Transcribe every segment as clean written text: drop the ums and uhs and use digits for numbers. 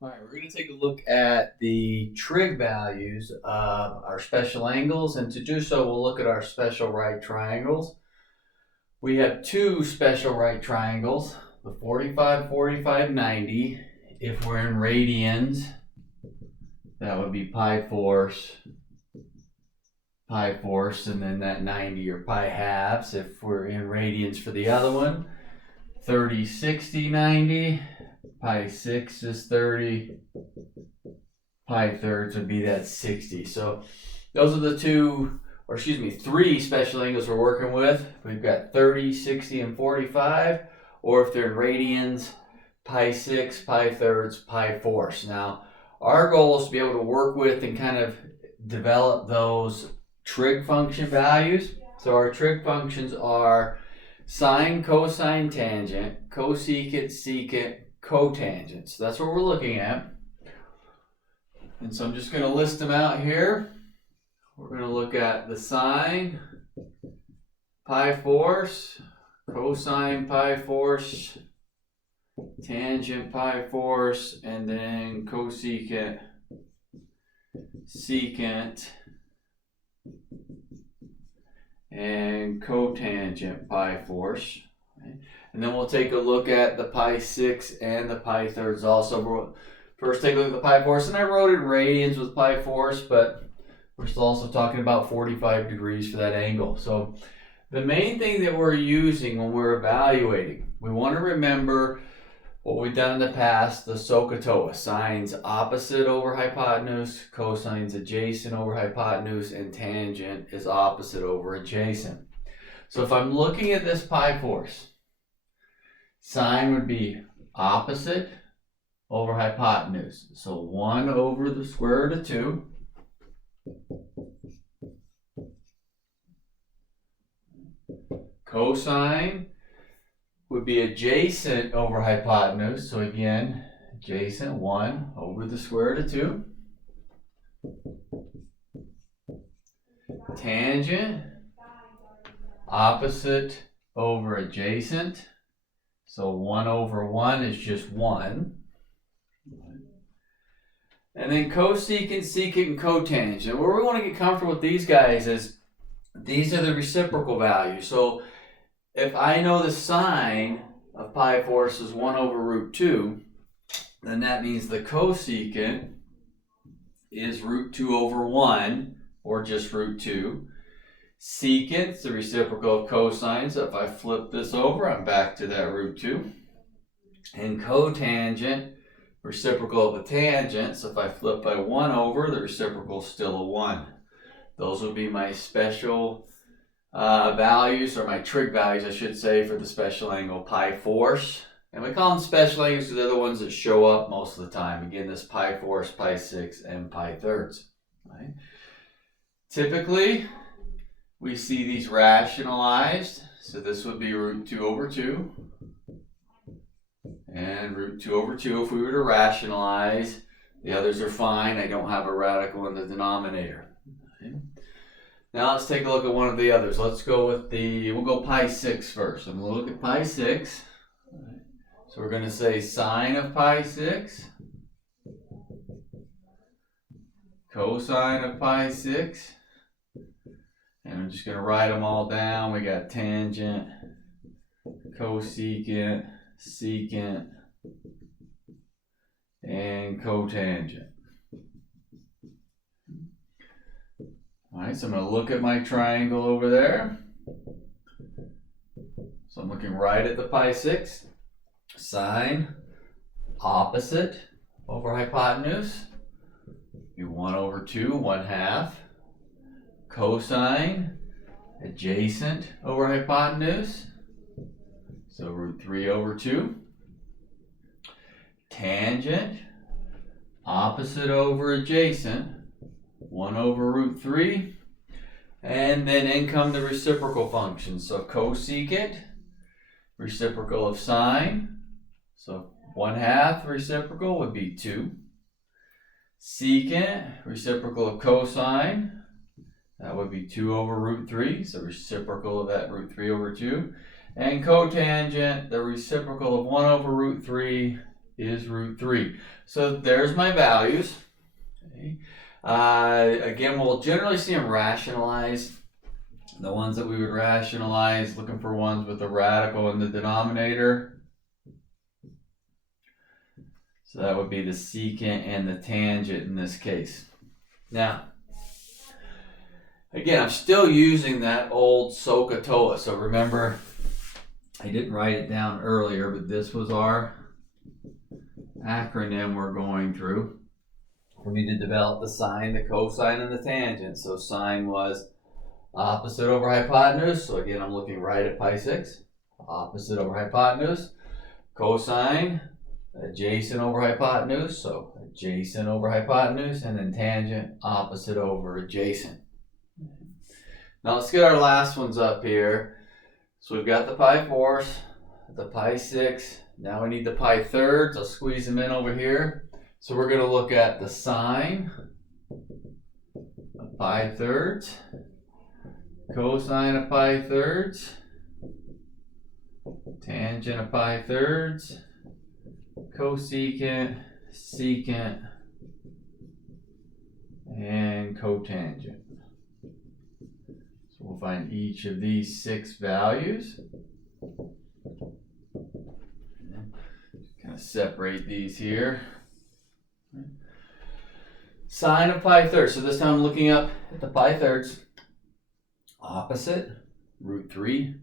All right, we're going to take a look at the trig values of our special angles, and to do so, we'll look at our special right triangles. We have two special right triangles, the 45, 45, 90. If we're in radians, that would be pi force, and then that 90 or pi halves. If we're in radians for the other one, 30, 60, 90. Pi 6 is 30. Pi thirds would be that 60. So those are the three special angles we're working with. We've got 30, 60, and 45. Or if they're in radians, pi 6, pi thirds, pi fourths. Now, our goal is to be able to work with and kind of develop those trig function values. So our trig functions are sine, cosine, tangent, cosecant, secant, cotangent. So that's what we're looking at. And so I'm just going to list them out here. We're going to look at the sine, pi force, cosine pi force, tangent pi force, and then cosecant, secant, and cotangent pi force. And then we'll take a look at the pi 6 and the pi thirds also. We'll first take a look at the pi force, and I wrote it in radians with pi force, but we're still also talking about 45 degrees for that angle. So the main thing that we're using when we're evaluating, we want to remember what we've done in the past, the Sohcahtoa, sines opposite over hypotenuse, cosines adjacent over hypotenuse, and tangent is opposite over adjacent. So if I'm looking at this pi force, sine would be opposite over hypotenuse. So 1 over the square root of 2. Cosine would be adjacent over hypotenuse. So again, adjacent 1 over the square root of 2. Tangent, opposite over adjacent. So 1 over 1 is just 1. And then cosecant, secant, and cotangent. Where we want to get comfortable with these guys is these are the reciprocal values. So if I know the sine of pi force is 1 over root 2, then that means the cosecant is root 2 over 1, or just root 2. Secant is the reciprocal of cosine, so if I flip this over, I'm back to that root 2. And cotangent, reciprocal of a tangent, so if I flip by 1 over, the reciprocal is still a 1. Those would be my special values, or my trig values, I should say, for the special angle pi force. And we call them special angles because they're the ones that show up most of the time. Again, this pi force, pi 6, and pi thirds. Right? Typically, we see these rationalized. So this would be root 2 over 2. And root 2 over 2 if we were to rationalize. The others are fine. I don't have a radical in the denominator. Okay. Now let's take a look at one of the others. Let's go with we'll go pi 6 first. I'm going to look at pi 6. So we're going to say sine of pi 6, cosine of pi 6, and I'm just going to write them all down. We got tangent, cosecant, secant, and cotangent. All right, so I'm going to look at my triangle over there. So I'm looking right at the pi 6. Sine, opposite over hypotenuse. Be 1 over 2, 1/2. Cosine, adjacent over hypotenuse. So root 3 over 2. Tangent, opposite over adjacent. 1 over root 3. And then in come the reciprocal functions. So cosecant, reciprocal of sine. So 1/2 reciprocal would be 2. Secant, reciprocal of cosine. That would be 2 over root 3. So reciprocal of that root 3 over 2. And cotangent, the reciprocal of 1 over root 3 is root 3. So there's my values. Okay. Again, we'll generally see them rationalized. The ones that we would rationalize, looking for ones with a radical in the denominator. So that would be the secant and the tangent in this case. Now, again, I'm still using that old Sohcahtoa. So remember, I didn't write it down earlier, but this was our acronym we're going through. We need to develop the sine, the cosine, and the tangent. So sine was opposite over hypotenuse. So again, I'm looking right at pi 6. Opposite over hypotenuse. Cosine, adjacent over hypotenuse. So adjacent over hypotenuse. And then tangent, opposite over adjacent. Now let's get our last ones up here. So we've got the pi 4s, the pi 6. Now we need the pi 3rds. I'll squeeze them in over here. So we're going to look at the sine of pi 3rds, cosine of pi 3rds, tangent of pi 3rds, cosecant, secant, and cotangent. So we'll find each of these 6 values. Kind of separate these here. Sine of pi 3rds. So this time I'm looking up at the pi 3rds. Opposite, root 3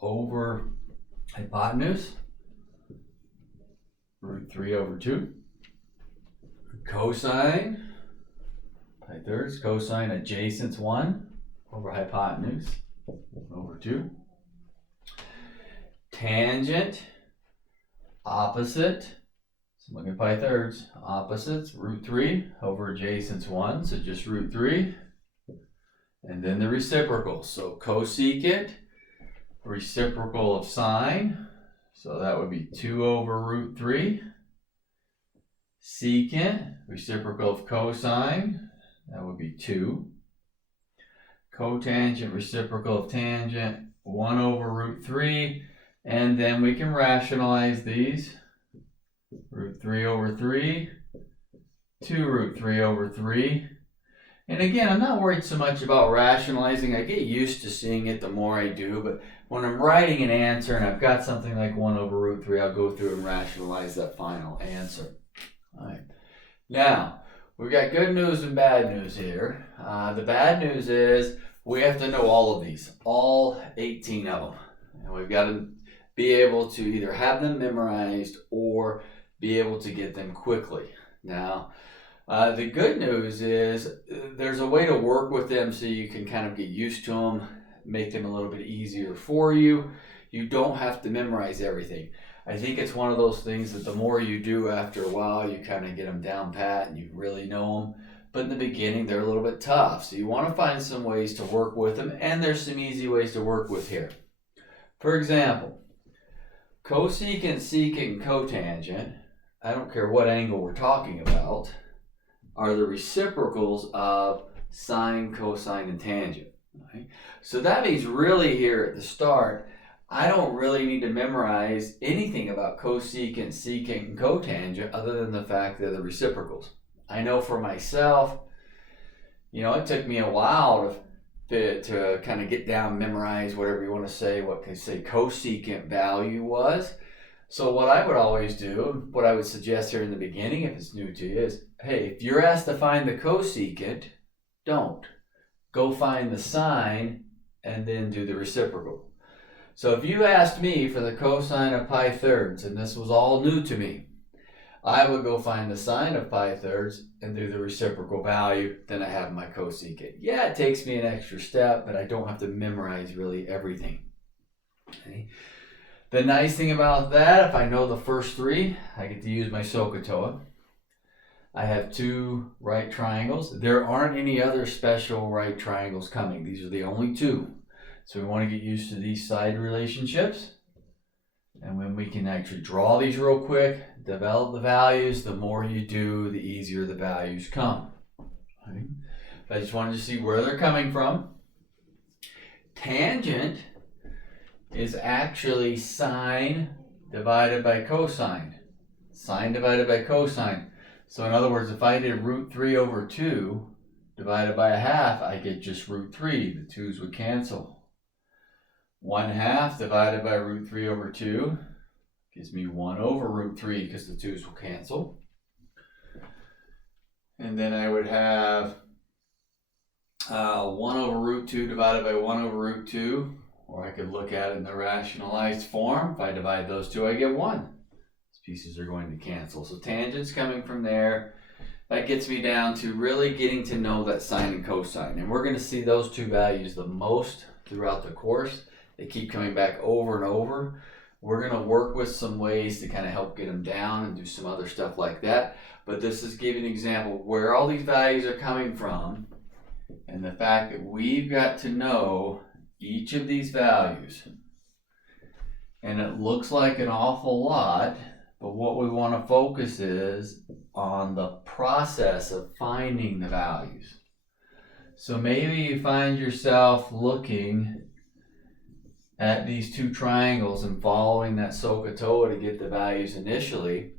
over hypotenuse, root 3 over 2. Cosine, pi 3rds, cosine adjacent 1 over hypotenuse, over 2. Tangent, opposite, so look at pi 3rds, opposites, root 3 over adjacent 1, so just root 3. And then the reciprocal, so cosecant, reciprocal of sine, so that would be 2 over root 3. Secant, reciprocal of cosine, that would be 2. Cotangent, reciprocal of tangent, 1 over root 3. And then we can rationalize these. Root 3 over 3, 2 root 3 over 3. And again, I'm not worried so much about rationalizing. I get used to seeing it the more I do, but when I'm writing an answer and I've got something like 1 over root 3, I'll go through and rationalize that final answer. All right. Now, we've got good news and bad news here. The bad news is we have to know all of these, all 18 of them. And we've got to be able to either have them memorized or be able to get them quickly. Now, the good news is there's a way to work with them so you can kind of get used to them, make them a little bit easier for you. You don't have to memorize everything. I think it's one of those things that the more you do after a while, you kind of get them down pat and you really know them. But in the beginning, they're a little bit tough. So you want to find some ways to work with them, and there's some easy ways to work with here. For example, cosecant, secant, and cotangent, I don't care what angle we're talking about, are the reciprocals of sine, cosine, and tangent. Right? So that means really here at the start, I don't really need to memorize anything about cosecant, secant, and cotangent other than the fact that they're reciprocals. I know for myself, it took me a while to kind of get down, memorize whatever you want to say, what cosecant value was. So what I would always do, what I would suggest here in the beginning, if it's new to you, is, hey, if you're asked to find the cosecant, don't. Go find the sine and then do the reciprocal. So if you asked me for the cosine of pi 3rds, and this was all new to me, I would go find the sine of pi 3rds and do the reciprocal value, then I have my cosecant. Yeah, it takes me an extra step, but I don't have to memorize really everything. Okay. The nice thing about that, if I know the first 3, I get to use my Sohcahtoa. I have 2 right triangles. There aren't any other special right triangles coming. These are the only 2. So we want to get used to these side relationships. And when we can actually draw these real quick, develop the values, the more you do, the easier the values come. Right? I just wanted to see where they're coming from. Tangent is actually sine divided by cosine. Sine divided by cosine. So in other words, if I did root 3 over 2 divided by a half, I get just root 3. The 2's would cancel. 1/2 divided by root 3 over 2 gives me 1 over root 3 because the 2's will cancel. And then I would have 1 over root 2 divided by 1 over root 2. Or I could look at it in the rationalized form. If I divide those two, I get 1. These pieces are going to cancel. So tangents coming from there. That gets me down to really getting to know that sine and cosine. And we're going to see those two values the most throughout the course. They keep coming back over and over. We're going to work with some ways to kind of help get them down and do some other stuff like that. But this is giving an example where all these values are coming from and the fact that we've got to know each of these values. And it looks like an awful lot, but what we want to focus is on the process of finding the values. So maybe you find yourself looking at these two triangles and following that Sohcahtoa to get the values initially.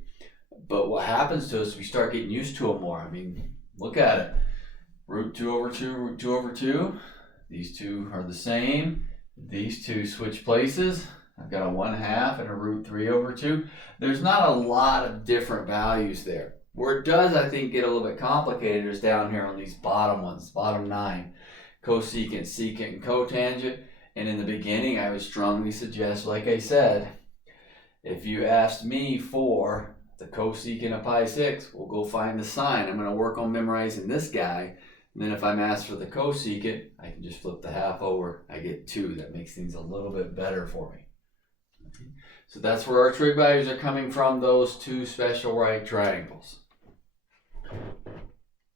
But what happens to us, we start getting used to them more. I mean, look at it. Root 2 over 2, root 2 over 2. These two are the same. These two switch places. I've got a 1/2 and a root 3 over 2. There's not a lot of different values there. Where it does, I think, get a little bit complicated is down here on these bottom ones, bottom 9. Cosecant, secant, and cotangent. And in the beginning, I would strongly suggest, like I said, if you asked me for the cosecant of pi 6, we'll go find the sine. I'm going to work on memorizing this guy. And then if I'm asked for the cosecant, I can just flip the half over. I get 2. That makes things a little bit better for me. So that's where our trig values are coming from, those two special right triangles.